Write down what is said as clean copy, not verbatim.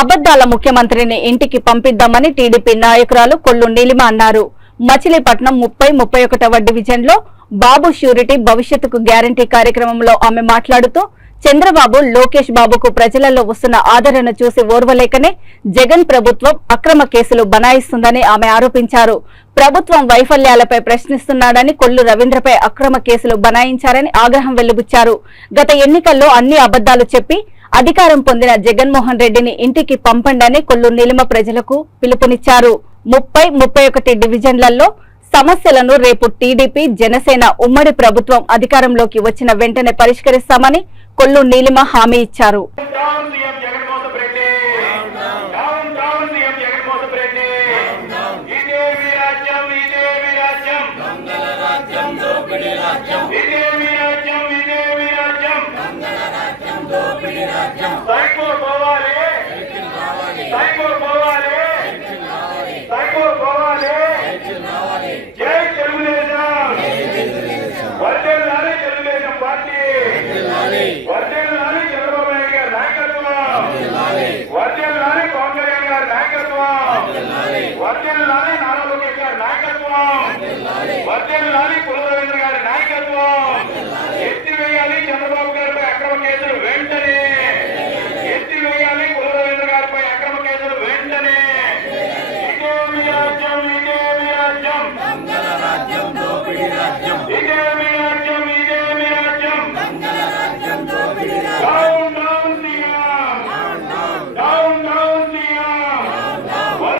అబద్దాల ముఖ్యమంత్రిని ఇంటికి పంపిద్దామని టీడీపీ నాయకురాలు కొల్లు నీలిమ అన్నారు. మచిలీపట్నం 30-31వ డివిజన్లో బాబు ష్యూరిటీ భవిష్యత్తుకు గ్యారంటీ కార్యక్రమంలో ఆమె మాట్లాడుతూ చంద్రబాబు, లోకేష్ బాబుకు ప్రజలలో వస్తున్న ఆదరణ చూసి ఓర్వలేకనే జగన్ ప్రభుత్వం అక్రమ కేసులు బనాయిస్తుందని ఆమె ఆరోపించారు. ప్రభుత్వం వైఫల్యాలపై ప్రశ్నిస్తున్నాడని, కొల్లు రవీంద్రపై అక్రమ కేసులు బనాయించారని ఆగ్రహం వెల్లిబుచ్చారు. గత ఎన్నికల్లో అన్ని అబద్దాలు చెప్పి అధికారం పొందిన జగన్మోహన్ రెడ్డిని ఇంటికి పంపండని కొల్లు నీలిమ ప్రజలకు పిలుపునిచ్చారు. 30-31 డివిజన్లలో సమస్యలను రేపు టీడీపీ, జనసేన ఉమ్మడి ప్రభుత్వం అధికారంలోకి వచ్చిన వెంటనే పరిష్కరిస్తామని కొల్లు నీలిమ హామీ ఇచ్చారు. వర్ధిల్లాలి